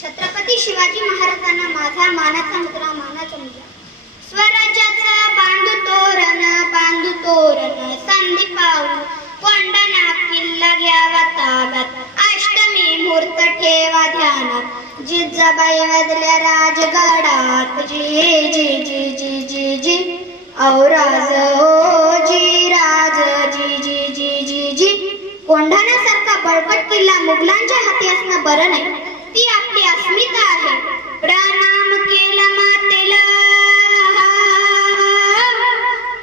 छत्रपती शिवाजी महाराजांना माझा मानाचा मुद्रा, मानाचा मुद्रा. स्वराज्याचा बांधू तोरण संधी पाहू कोंढाणा किल्ला घ्यावा ताब्यात, अष्टमी मुहूर्त ठेवा ध्यानात, जिजाबाई वाजल्या राजगडात, जी जी जी जी जी जी औराज ओ जी राज जी जी जी जी जी. कोंढाण्यासारखा बळकट किल्ला मुघलांच्या हाती असणं बरं नाही, ती आपली अस्मिता आहे. प्रणाम केला मातेला,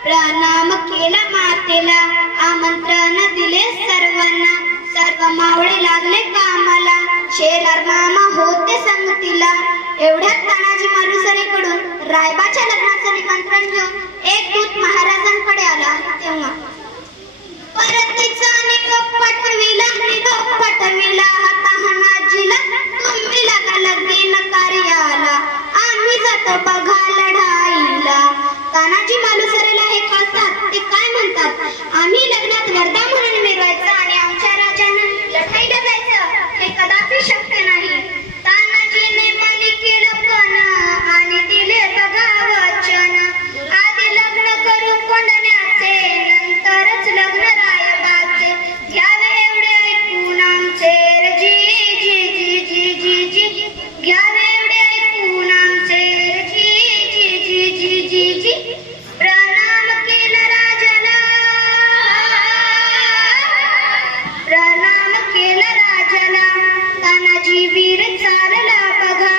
प्रणाम केला मातेला, आमंत्रण दिले सर्वांना, सर्व मावळे लागले कामाला, शेलार मामा होते संगतीला. एवढ्यात तानाजी मालुसरेकडून रायबाच्या लग्नाचं निमंत्रण घेऊन एक दूत महाराजांकडे आला. तेव्हा परतीचा निरोप पटविला हाताहनाजीला, तुम्ही लगा लगीन कार्याला, आम्ही जातो बघा लढाईला. तानाजी मालुसरेला हे कळतात, ते काय म्हणतात, आम्ही लग्नात वरदा म्हणून मिरवायचं आणि आमच्या राजानं लढाईला जायचं, हे कदापि शक्य नाही. तानाजीने मनी केलं पण आणि दिले बघा वचन, आधी लग्न करू कोंढाण्याचे, नंतरच लग्न रायबाचे, घ्यावे एवढे ऐकून आमचे रे जी जी जी जी जी जी, घ्यावे एवढे ऐकून आमचे रे जी जी जी जी जी जी. प्रणाम केला राजाला, प्रणाम केला राजाला, तानाजी वीर चालला बघा,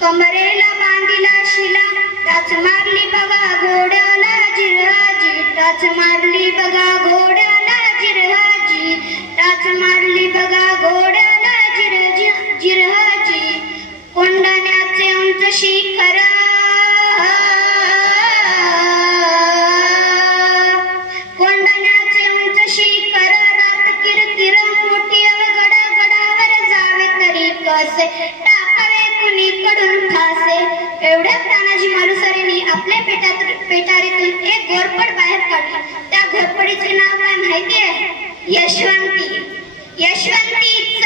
कमरेला बांधिला शिला, टाच मारली बघा घोड्याला जिरहाजी, टाच मारली बघा घोड्याला जिरहाजी, टाच मारली बघा घोड्याला जिरहाजी. कोंढाण्याचे उंच शिखर, कोंढाण्याचे उंच शिखर, रात किरकिर मोठी अवघड, गडावर जावे तरी कसे, टाकावे कुणीकडून ठासे. एवढ्यात तानाजी मालुसरेंनी आपल्या पेटारीतून एक घोरपड बाहेर काढली. त्या घोरपडीचे नाव काय माहिती आहे? यशवंती. यशवंतीच